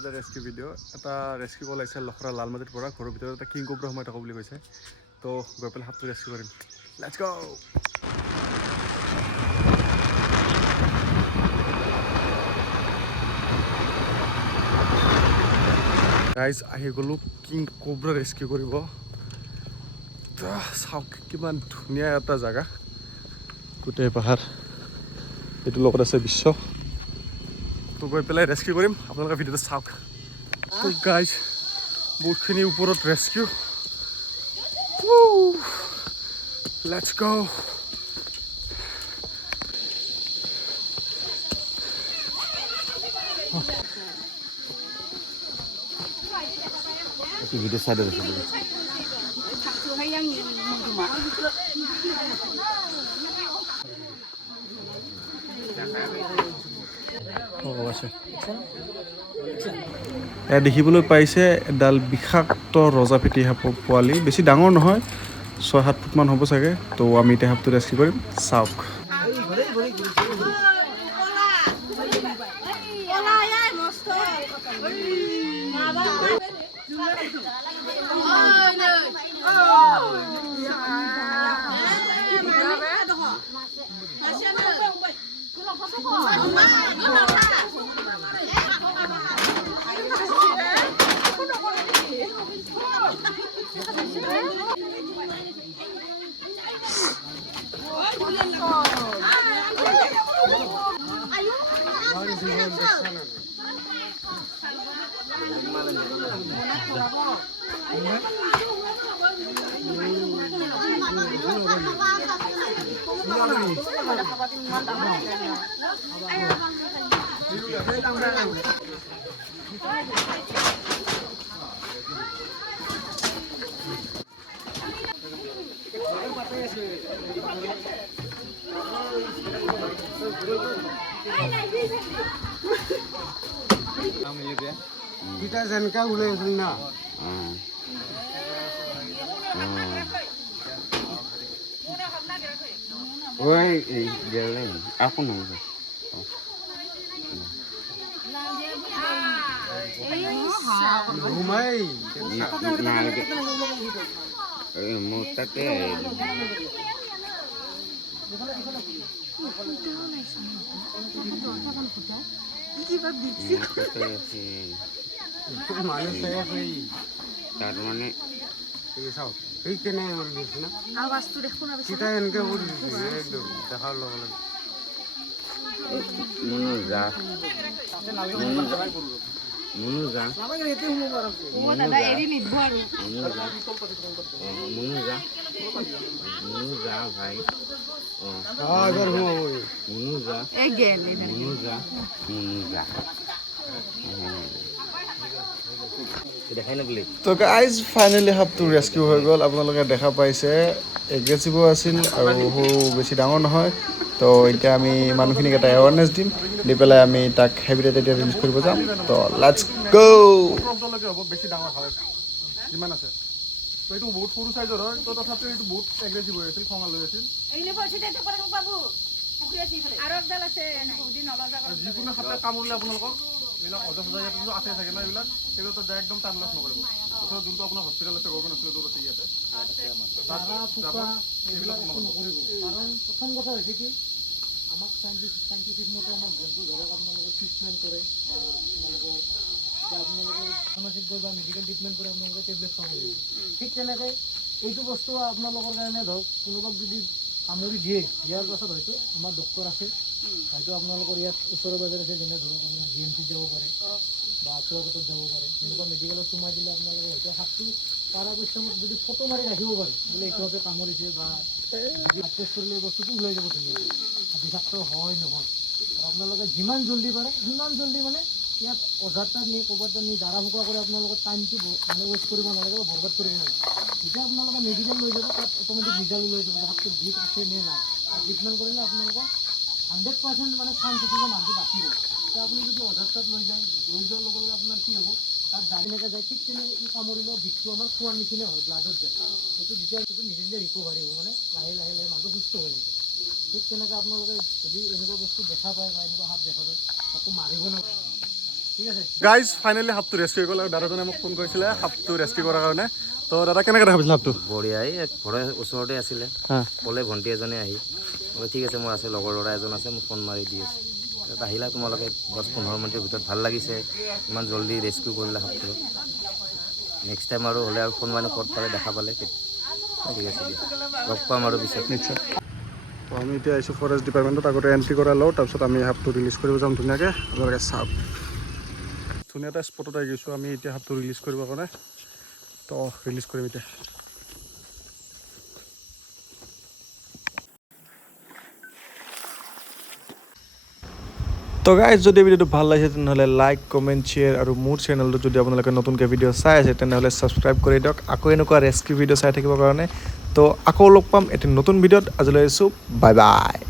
another rescue video. এটা rescue কল আহিছে লখৰা লালমাটিৰ পৰা ঘৰৰ ভিতৰত এটা কিং কোব্ৰা সোমাই থকা বুলি কৈছে তো গৈ পেলাই সাপটো ৰেস্কিউ কৰিম লেটছ গো গাইজ আহি গ'লো কিং কোব্ৰা ৰেস্কিউ কৰিব চাওক কিমান ধুনীয়া এটা জাগা গোটেই পাহাৰ এইটোৰ লগত আছে বিশ্ব তো গৈ পেলাই ৰেস্কিউ কৰিম আপোনালোকে ভিডিঅ'টো চাওক তো গাইজ বহুতখিনি ওপৰত ৰেস্কিউ লেটছ গো ভিডিও সাইডে আছে দেখিবলৈ পাইছে এডাল বিষাক্ত ৰজাফেটি সাপৰ পোৱালি বেছি ডাঙৰ নহয় 6-7 ফুটমান হ'ব চাগে তো আমি এতিয়া সাপটো ৰেস্কিউ কৰিম চাওক kita zanka ulai sana oi jalan aku nunggu घुमाई मुझे के माने saya sih তার মানে এই চাও এই কেনে কৰি দিছ না আওয়াজটো দেখুন আৰু কিটা এনকে কৰি দিছ একদম দেখাৰ লগে লগে মুনু যা মুনু যা ও দাদা এৰি নিদব আৰু মুনু যা ভাই এবাৰ ঘুমাবই মুনু যা এই গেল মুনু যা দেখাই লাগলি তো গাইজ ফাইনেলি সাপটো ৰেস্কিউ হৈ গ'ল আপোনালোকে দেখা পাইছে এগ্ৰেছিভো আছিল আৰু বেছি ডাঙৰ নহয় তো এতিয়া আমি মানুহখিনিক এটা এৱাৰনেছ দিম দি পেলাই আমি তাক হেবিটেট এতিয়া ৰিলিজ কৰিব যাম তো লেটছ গো বেছি ডাঙৰ হয় যিমান আছে তো এইটো বহুত সৰু চাইজৰ হয় তো তথাপিও এইটো বহুত এগ্ৰেছিভ হৈ আছিল খঙা লৈ আছিল ইউনিভাৰ্চিটিতে পৰা পাবো পুখুৰী আছে ইফালে আৰু একডাল আছে বহুদিন নলজা যিকোনো সাপে কামুৰিলে আপোনালোকক এইবিলাক অজস্ৰ ইয়াতে আছে চাগে ন এইবিলাক সেইবিলাক যায় একদম টাইম লছ নকৰিব ওচৰত যোনটো আপোনাৰ হস্পিটেল আছে গভৰ্ণমেণ্ট হস্পিটেল আছে ইয়াতে এইবিলাক নকৰিব কাৰণ প্ৰথম কথা হৈছে কি আমাক সাইন্টিফিক মতে আমাক জন্তু ধৰক আপোনালোকৰ ট্ৰিটমেণ্ট কৰে আপোনালোকৰ সামাজিক বা মেডিকেল ট্ৰিটমেণ্ট কৰে আপোনালোকে টেবলেট খাব লাগিব ঠিক তেনেকৈ এইটো বস্তু আপোনালোকৰ কাৰণে ধৰক কোনোবাক যদি কামুৰি দিয়াৰ পাছত হয়তো আমাৰ ডক্টৰ আছে হয়তো আপোনালোকৰ ইয়াত ওচৰে পাজৰে আছে যেনে ধৰক আপোনাৰ GMC যাব পাৰে বা আঁঠুৱাঘাটত যাব পাৰে তেনেকুৱা মেডিকেলত সোমাই দিলে আপোনালোকে হয়তো সাপটো পৰাপক্ষত যদি ফটো মাৰি ৰাখিব পাৰে বোলে এইটো সাপে কামুৰিছে বা টেষ্ট কৰিলে এই বস্তুটো ওলাই যাব ধুনীয়াকৈ বিষাক্ত হয় নহয় আৰু আপোনালোকে যিমান জল্দি পাৰে সিমান জল্দি মানে ইয়াত অজাতা নি ক'ৰবাত নি জাৰা ফুকা কৰি আপোনালোকৰ টাইমটো মানে ৱেষ্ট কৰিব নালাগে বা বৰবাদ কৰিব নালাগে যেতিয়া আপোনালোকে মেডিকেল লৈ যাব তাত অট'মেটিক ৰিজাল্ট ওলাই যাব সাপটোৰ বিষ আছে নে নাই আৰু ট্ৰিটমেণ্ট কৰিলে আপোনালোকৰ 100% মানে চান্স আছে যে মানুহটো বাচিব এতিয়া আপুনি যদি অজাতাত লৈ যোৱাৰ লগে লগে আপোনাৰ কি হ'ব তাত জাৰিলেকে যায় ঠিক তেনেকৈ ই কামুৰিলেও বিষটো আমাৰ খোৱাৰ নিচিনা হয় ব্লাডত যায় সেইটো যেতিয়া নিজে নিজে ৰিকভাৰী হ'ব মানে লাহে লাহে লাহে মানুহটো সুস্থ হৈ যায় ঠিক তেনেকৈ আপোনালোকে যদি এনেকুৱা বস্তু দেখা পায় বা এনেকুৱা সাপ দেখা পায় তাকো মাৰিব নালাগে ঠিক আছে গাইজ ফাইনেলি সাপটো ৰেস্কিউ হৈ গ'ল আৰু দাদাজনে মোক ফোন কৰিছিলে সাপটো ৰেস্কিউ কৰাৰ কাৰণে তো দাদা কেনেকৈ দেখা পাইছিল সাপটো বঢ়িয়া এই ঘৰৰ ওচৰতে আছিলে ক'লে ভণ্টি এজনে আহি বোলে ঠিক আছে মই আছে লগৰ ল'ৰা এজন আছে মোক ফোন মাৰি দি আছে তাত আহিলা তোমালোকে 10-15 মিনিটৰ ভিতৰত ভাল লাগিছে ইমান জল্দি ৰেস্কিউ কৰিলে সাপটো নেক্সট টাইম আৰু হ'লে আৰু ফোন মানে ক'ত পালে দেখা পালে ঠিক আছে দিয়া লগ পাম আৰু পিছত নিশ্চয় তো আমি এতিয়া আহিছোঁ ফৰেষ্ট ডিপাৰ্টমেণ্টত আগতে এণ্ট্ৰি কৰাই লওঁ তাৰপিছত আমি সাপটো ৰিলিজ কৰিব যাম ধুনীয়াকৈ আপোনালোকে চাওক ধুনীয়া এটা স্পটত আহি গৈছোঁ আমি এতিয়া সাপটো ৰিলিজ কৰিবৰ কাৰণে তো ৰিলিজ কৰিম এতিয়া তো গাইজ যদি ভিডিঅ'টো ভাল লাগিছে তেনেহ'লে লাইক কমেণ্ট শ্বেয়াৰ আৰু মোৰ চেনেলটো যদি আপোনালোকে নতুনকৈ ভিডিঅ' চাই আছে তেনেহ'লে ছাবস্ক্ৰাইব কৰি দিয়ক আকৌ এনেকুৱা ৰেস্কিউ ভিডিঅ' চাই থাকিবৰ কাৰণে তো আকৌ লগ পাম এটি নতুন ভিডিঅ'ত আজিলৈ আছোঁ বাই বাই